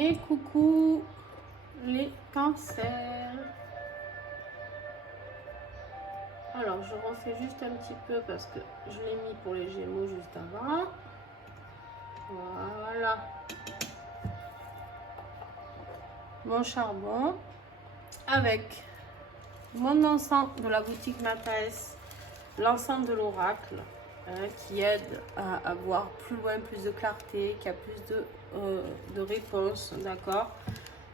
Et coucou les cancers. Alors je refais juste un petit peu parce que je l'ai mis pour les Gémeaux juste avant. Voilà. Mon charbon avec mon encens de la boutique Mataes, l'encens de l'oracle, qui aide à voir plus loin, plus de clarté, qui a plus de réponses, d'accord.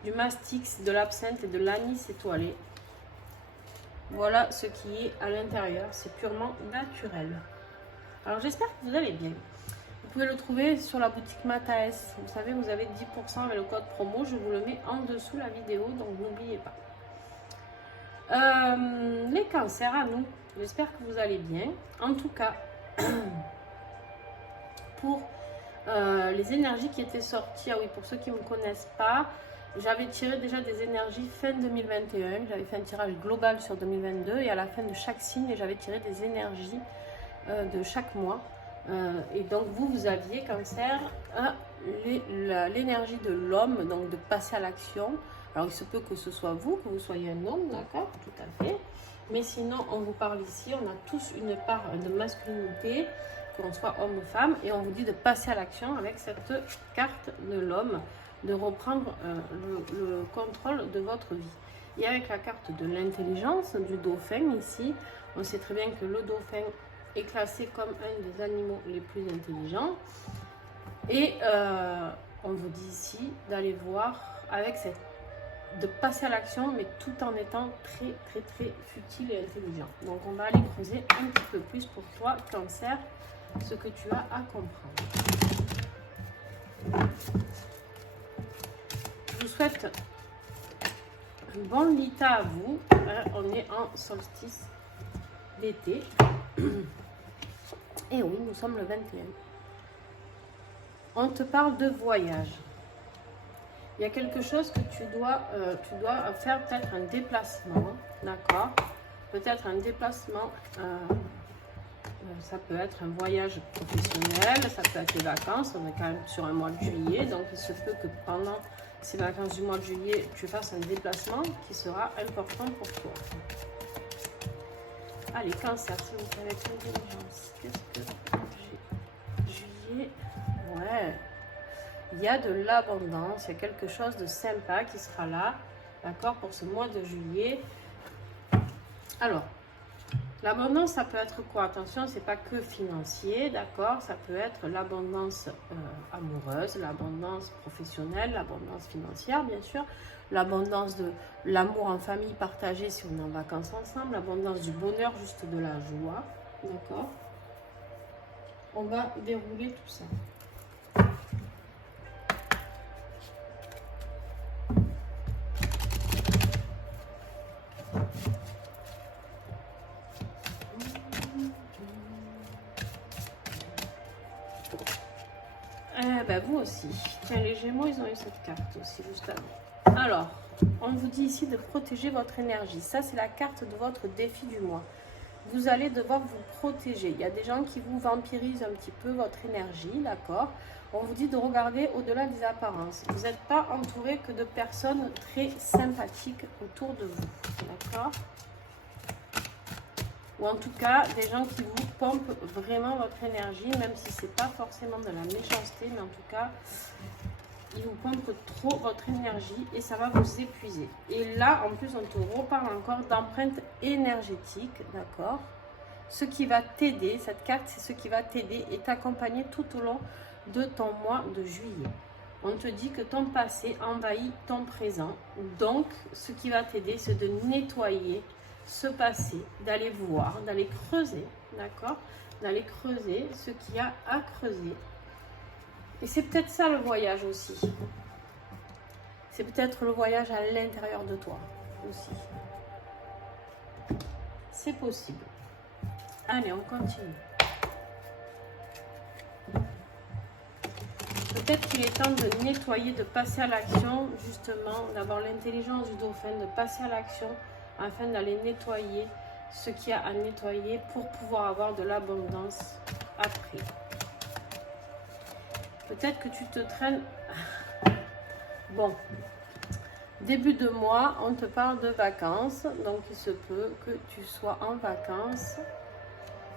Du mastix, de l'absinthe et de l'anis étoilé. Voilà ce qui est à l'intérieur, c'est purement naturel. Alors j'espère que vous allez bien. Vous pouvez le trouver sur la boutique Mataes. Vous savez, vous avez 10% avec le code promo. Je vous le mets en dessous la vidéo, donc n'oubliez pas. Les cancers à nous, j'espère que vous allez bien. En tout cas, pour les énergies qui étaient sorties, ah oui, pour ceux qui ne me connaissent pas, j'avais tiré déjà des énergies fin 2021. J'avais fait un tirage global sur 2022 et à la fin de chaque signe, j'avais tiré des énergies de chaque mois. Et donc vous aviez cancer l'énergie de l'homme, donc de passer à l'action. Alors il se peut que ce soit vous, que vous soyez un homme, d'accord, tout à fait. Mais sinon, on vous parle ici, on a tous une part de masculinité, qu'on soit homme ou femme, et on vous dit de passer à l'action avec cette carte de l'homme, de reprendre le contrôle de votre vie. Et avec la carte de l'intelligence, du dauphin ici, on sait très bien que le dauphin est classé comme un des animaux les plus intelligents. Et on vous dit ici d'aller voir avec cette, de passer à l'action, mais tout en étant très futile et intelligent. Donc on va aller creuser un petit peu plus pour toi, cancer, ce que tu as à comprendre. Je vous souhaite un bon Lita à vous. On est en solstice d'été. Et oui, nous sommes le 21. On te parle de voyage. Il y a quelque chose que tu dois faire, peut-être un déplacement, d'accord? Peut-être un déplacement, ça peut être un voyage professionnel, ça peut être des vacances, on est quand même sur un mois de juillet, donc il se peut que pendant ces vacances du mois de juillet, tu fasses un déplacement qui sera important pour toi. Allez, cancer, s'il vous plaît, avec l'intelligence. Qu'est-ce que j'ai? Juillet, ouais. Il y a de l'abondance, il y a quelque chose de sympa qui sera là, d'accord, pour ce mois de juillet. Alors, l'abondance, ça peut être quoi? Attention, c'est pas que financier, d'accord, ça peut être l'abondance amoureuse, l'abondance professionnelle, l'abondance financière, bien sûr, l'abondance de l'amour en famille partagé si on est en vacances ensemble, l'abondance du bonheur, juste de la joie, d'accord. On va dérouler tout ça. Ben vous aussi. Tiens, les Gémeaux, ils ont eu cette carte aussi, juste avant. Alors, on vous dit ici de protéger votre énergie. Ça, c'est la carte de votre défi du mois. Vous allez devoir vous protéger. Il y a des gens qui vous vampirisent un petit peu votre énergie, d'accord? On vous dit de regarder au-delà des apparences. Vous n'êtes pas entouré que de personnes très sympathiques autour de vous, d'accord? Ou en tout cas, des gens qui vous pompent vraiment votre énergie, même si ce n'est pas forcément de la méchanceté, mais en tout cas, ils vous pompent trop votre énergie et ça va vous épuiser. Et là, en plus, on te reparle encore d'empreinte énergétique, d'accord? Ce qui va t'aider, cette carte, c'est ce qui va t'aider et t'accompagner tout au long de ton mois de juillet. On te dit que ton passé envahit ton présent. Donc, ce qui va t'aider, c'est de nettoyer ce passé, d'aller voir, d'aller creuser, d'accord? D'aller creuser ce qu'il y a à creuser. Et c'est peut-être ça le voyage aussi. C'est peut-être le voyage à l'intérieur de toi aussi. C'est possible. Allez, on continue. Peut-être qu'il est temps de nettoyer, de passer à l'action, justement, d'avoir l'intelligence du dauphin, de passer à l'action afin d'aller nettoyer ce qu'il y a à nettoyer pour pouvoir avoir de l'abondance après. Peut-être que tu te traînes Bon, début de mois, on te parle de vacances. Donc, il se peut que tu sois en vacances.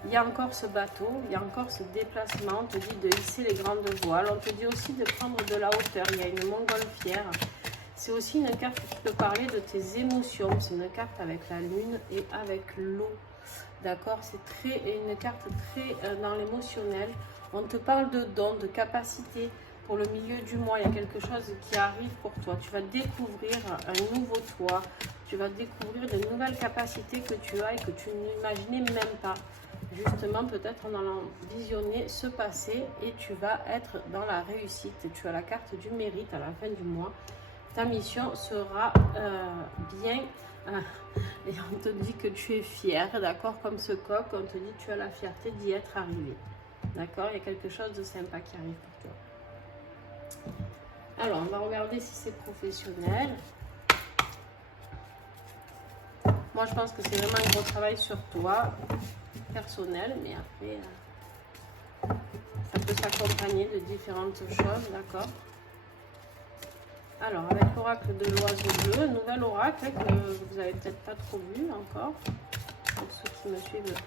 Il y a encore ce bateau, il y a encore ce déplacement. On te dit de hisser les grandes voiles. On te dit aussi de prendre de la hauteur. Il y a une montgolfière. C'est aussi une carte qui peut parler de tes émotions. C'est une carte avec la lune et avec l'eau. D'accord? C'est une carte très dans l'émotionnel. On te parle de dons, de capacités. Pour le milieu du mois, il y a quelque chose qui arrive pour toi. Tu vas découvrir un nouveau toi. Tu vas découvrir de nouvelles capacités que tu as et que tu n'imaginais même pas. Justement, peut-être en allant visionner ce passé et tu vas être dans la réussite. Tu as la carte du mérite à la fin du mois. Ta mission sera bien et on te dit que tu es fier, d'accord? Comme ce coq, on te dit que tu as la fierté d'y être arrivé. D'accord? Il y a quelque chose de sympa qui arrive pour toi. Alors, on va regarder si c'est professionnel. Moi, je pense que c'est vraiment un gros travail sur toi, personnel, mais après, ça peut s'accompagner de différentes choses, d'accord? Alors, avec l'oracle de l'oiseau bleu, nouvel oracle que vous n'avez peut-être pas trop vu encore, pour ceux qui me suivent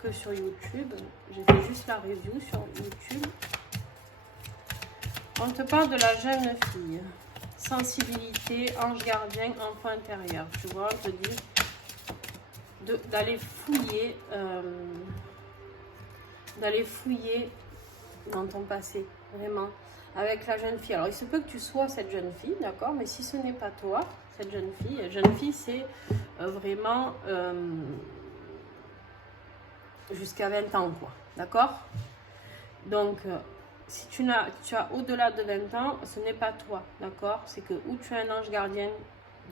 que sur YouTube. J'ai fait juste la review sur YouTube. On te parle de la jeune fille. Sensibilité, ange gardien, enfant intérieur. Tu vois, on te dit d'aller fouiller dans ton passé, vraiment, avec la jeune fille. Alors, il se peut que tu sois cette jeune fille, d'accord, mais si ce n'est pas toi, cette jeune fille, c'est vraiment jusqu'à 20 ans, quoi, d'accord? Donc, si tu as au-delà de 20 ans, ce n'est pas toi, d'accord? C'est que ou tu as un ange gardien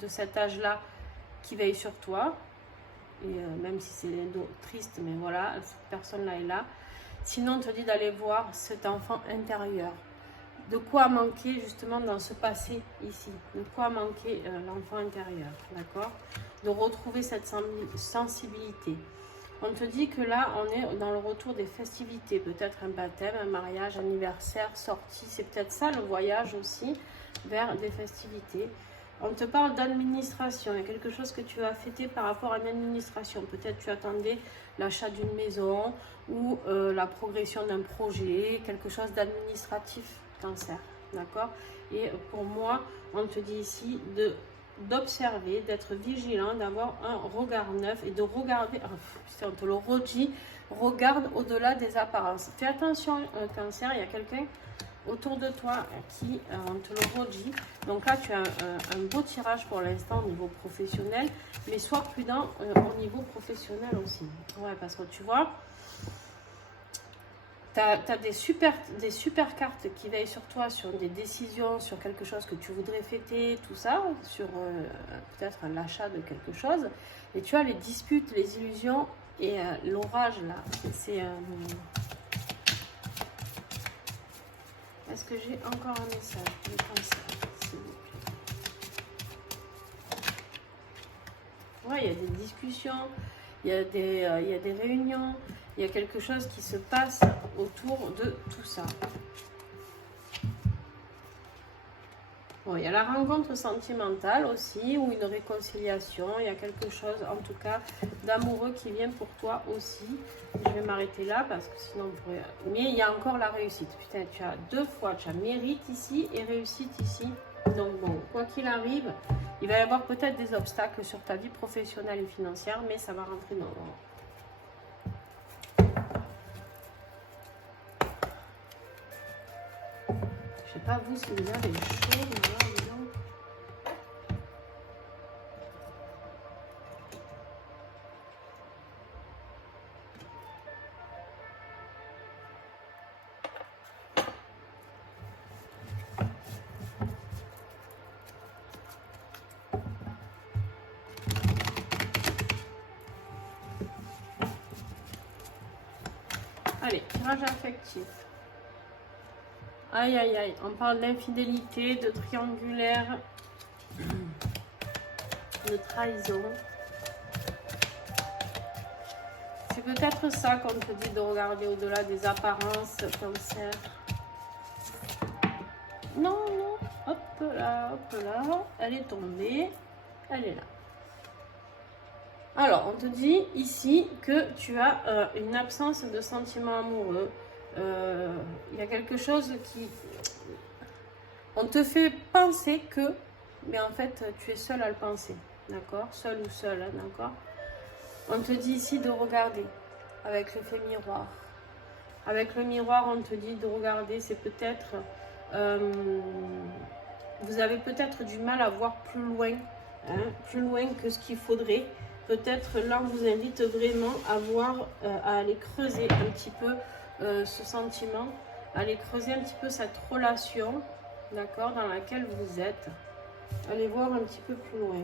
de cet âge-là qui veille sur toi, et même si c'est triste, mais voilà, cette personne-là est là. Sinon, on te dit d'aller voir cet enfant intérieur. De quoi manquer justement dans ce passé ici? De quoi manquer l'enfant intérieur, d'accord? De retrouver cette sensibilité. On te dit que là, on est dans le retour des festivités, peut-être un baptême, un mariage, anniversaire, sortie. C'est peut-être ça le voyage aussi vers des festivités. On te parle d'administration. Il y a quelque chose que tu as fêté par rapport à une administration. Peut-être tu attendais l'achat d'une maison ou la progression d'un projet, quelque chose d'administratif, Cancer. D'accord? Et pour moi, on te dit ici d'observer, d'être vigilant, d'avoir un regard neuf et de regarder, on te le redit, regarde au-delà des apparences. Fais attention, Cancer, il y a quelqu'un autour de toi qui, on te le redit. Donc là, tu as un beau tirage pour l'instant au niveau professionnel, mais sois prudent au niveau professionnel aussi. Ouais, parce que tu vois, tu as des super cartes qui veillent sur toi, sur des décisions, sur quelque chose que tu voudrais fêter, tout ça, sur peut-être l'achat de quelque chose. Et tu as les disputes, les illusions et l'orage là. C'est... Est-ce que j'ai encore un message pour le Cancer, s'il vous plaît? Ouais, il y a des discussions, il y a des réunions, il y a quelque chose qui se passe autour de tout ça. Bon, il y a la rencontre sentimentale aussi, ou une réconciliation. Il y a quelque chose, en tout cas, d'amoureux qui vient pour toi aussi. Je vais m'arrêter là parce que sinon on pourrait... Mais il y a encore la réussite. Putain, tu as deux fois, tu as mérite ici et réussite ici. Donc bon, quoi qu'il arrive, il va y avoir peut-être des obstacles sur ta vie professionnelle et financière, mais ça va rentrer dans l'ordre. Je sais pas vous si vous avez chaud, mais là, disons. Allez, tirage affectif. Aïe, aïe, aïe. On parle d'infidélité, de triangulaire, de trahison. C'est peut-être ça qu'on te dit de regarder au-delà des apparences, Cancer. Non, non, hop. hop là, elle est tombée, elle est là. Alors, on te dit ici que tu as une absence de sentiments amoureux. Il y a quelque chose qui... On te fait penser que, mais en fait, tu es seul à le penser, d'accord? Seul ou seul, hein, d'accord? On te dit ici de regarder avec l'effet miroir. Avec le miroir, on te dit de regarder, c'est peut-être... vous avez peut-être du mal à voir plus loin, hein, plus loin que ce qu'il faudrait. Peut-être là, on vous invite vraiment à voir, à aller creuser un petit peu ce sentiment, à aller creuser un petit peu cette relation, d'accord, dans laquelle vous êtes. Allez voir un petit peu plus loin.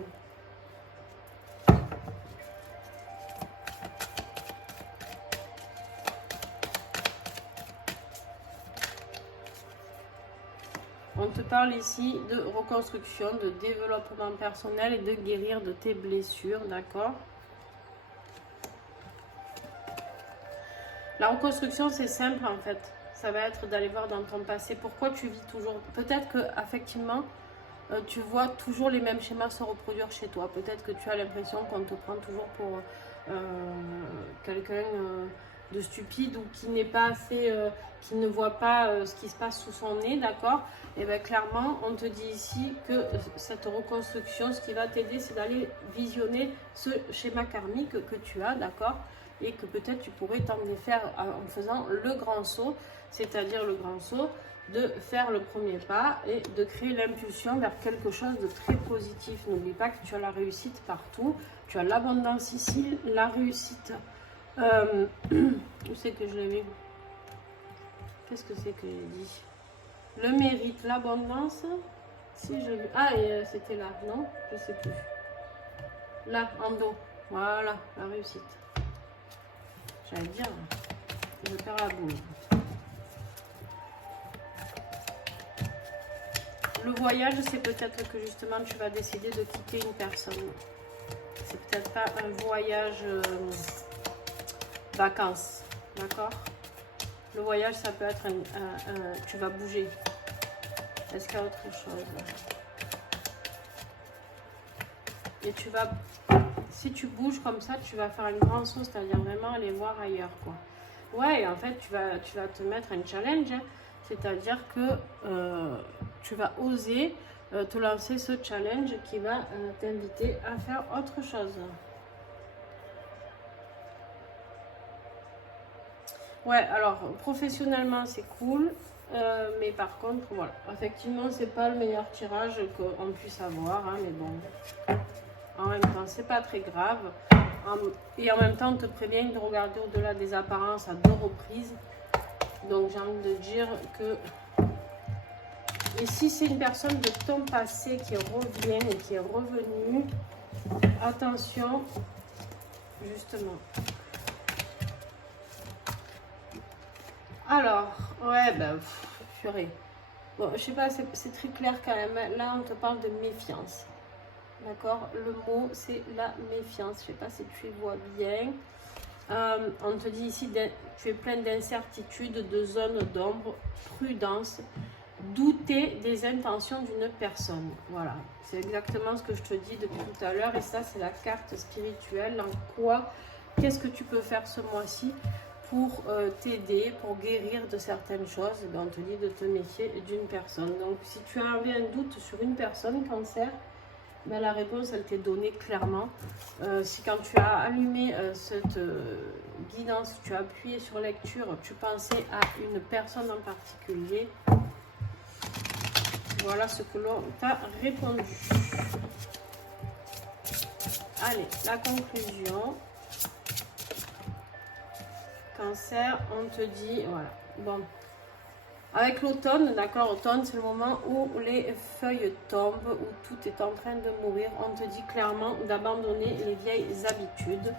On te parle ici de reconstruction, de développement personnel et de guérir de tes blessures, d'accord? La reconstruction, c'est simple en fait. Ça va être d'aller voir dans ton passé pourquoi tu vis toujours. Peut-être que effectivement, tu vois toujours les mêmes schémas se reproduire chez toi. Peut-être que tu as l'impression qu'on te prend toujours pour quelqu'un de stupide ou qui n'est pas assez, qui ne voit pas ce qui se passe sous son nez, d'accord? Et bien clairement, on te dit ici que cette reconstruction, ce qui va t'aider, c'est d'aller visionner ce schéma karmique que tu as, d'accord? Et que peut-être tu pourrais t'en défaire en faisant le grand saut, c'est-à-dire le grand saut, de faire le premier pas et de créer l'impulsion vers quelque chose de très positif. N'oublie pas que tu as la réussite partout, tu as l'abondance ici, la réussite. Où c'est que je l'ai mis? Qu'est-ce que c'est que j'ai dit? Le mérite, l'abondance. Si je... Ah, c'était là, non? Je sais plus. Là, en dos. Voilà, la réussite. J'allais dire, je perds la boule. Le voyage, c'est peut-être que justement tu vas décider de quitter une personne. C'est peut-être pas un voyage vacances, d'accord? Le voyage, ça peut être tu vas bouger. Est-ce qu'il y a autre chose? Et tu vas, si tu bouges comme ça, tu vas faire une grande sauce, c'est-à-dire vraiment aller voir ailleurs, quoi. Ouais, en fait, tu vas te mettre un challenge, hein. C'est-à-dire que tu vas oser te lancer ce challenge qui va t'inviter à faire autre chose. Ouais, alors professionnellement c'est cool, mais par contre, voilà, effectivement, c'est pas le meilleur tirage qu'on puisse avoir, hein, mais bon, en même temps, c'est pas très grave. Et en même temps, on te prévient de regarder au-delà des apparences à 2 reprises. Donc, j'ai envie de dire que... Et si c'est une personne de ton passé qui revient et qui est revenue, attention, justement. Alors, ouais, ben, purée. Bon, je sais pas, c'est très clair quand même. Là, on te parle de méfiance. D'accord? Le mot, c'est la méfiance. Je sais pas si tu vois bien. On te dit ici, tu es plein d'incertitudes, de zones d'ombre, prudence, douter des intentions d'une personne. Voilà, c'est exactement ce que je te dis depuis tout à l'heure. Et ça, c'est la carte spirituelle. En quoi, qu'est-ce que tu peux faire ce mois-ci pour t'aider, pour guérir de certaines choses? On te dit de te méfier d'une personne. Donc, si tu as un doute sur une personne, Cancer, ben, la réponse, elle t'est donnée clairement. Si quand tu as allumé cette guidance, tu as appuyé sur lecture, tu pensais à une personne en particulier, voilà ce que l'on t'a répondu. Allez, la conclusion. Cancer, on te dit, voilà, bon. Avec l'automne, d'accord, automne, c'est le moment où les feuilles tombent, où tout est en train de mourir. On te dit clairement d'abandonner les vieilles habitudes.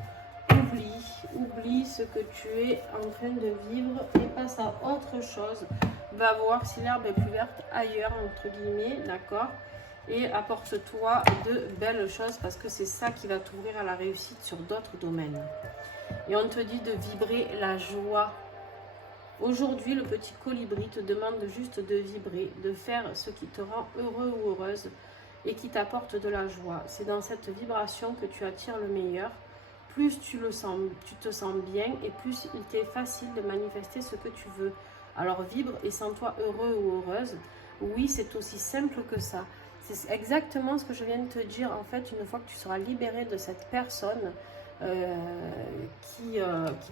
Oublie ce que tu es en train de vivre et passe à autre chose. Va voir si l'herbe est plus verte ailleurs, entre guillemets, d'accord? Et apporte-toi de belles choses parce que c'est ça qui va t'ouvrir à la réussite sur d'autres domaines. Et on te dit de vibrer la joie. Aujourd'hui, le petit colibri te demande juste de vibrer, de faire ce qui te rend heureux ou heureuse et qui t'apporte de la joie. C'est dans cette vibration que tu attires le meilleur. Plus tu te sens bien et plus il t'est facile de manifester ce que tu veux. Alors vibre et sens-toi heureux ou heureuse. Oui, c'est aussi simple que ça. C'est exactement ce que je viens de te dire. En fait, une fois que tu seras libéré de cette personne qui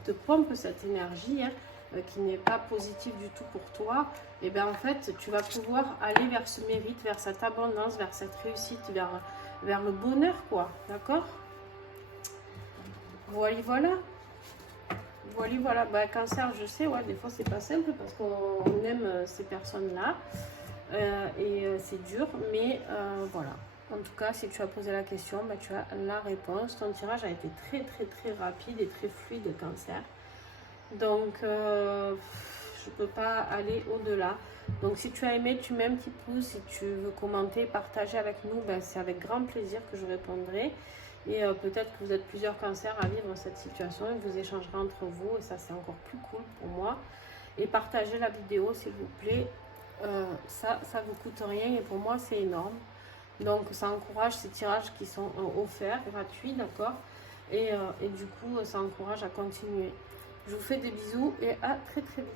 te pompe cette énergie, hein, qui n'est pas positive du tout pour toi, et bien en fait, tu vas pouvoir aller vers ce mérite, vers cette abondance, vers cette réussite, vers le bonheur, quoi. D'accord? Voilà, voilà. Voilà, voilà. Bah, cancer, je sais, ouais, des fois c'est pas simple parce qu'on aime ces personnes-là c'est dur, mais voilà. En tout cas, si tu as posé la question, bah, tu as la réponse. Ton tirage a été très, très, très rapide et très fluide, cancer. Donc, je peux pas aller au-delà. Donc, si tu as aimé, tu mets un petit pouce. Si tu veux commenter, partager avec nous, ben, c'est avec grand plaisir que je répondrai. Et peut-être que vous êtes plusieurs cancers à vivre cette situation et vous échangerez entre vous. Et ça, c'est encore plus cool pour moi. Et partagez la vidéo, s'il vous plaît. Ça vous coûte rien et pour moi, c'est énorme. Donc, ça encourage ces tirages qui sont offerts, gratuits, d'accord, et du coup, ça encourage à continuer. Je vous fais des bisous et à très très vite.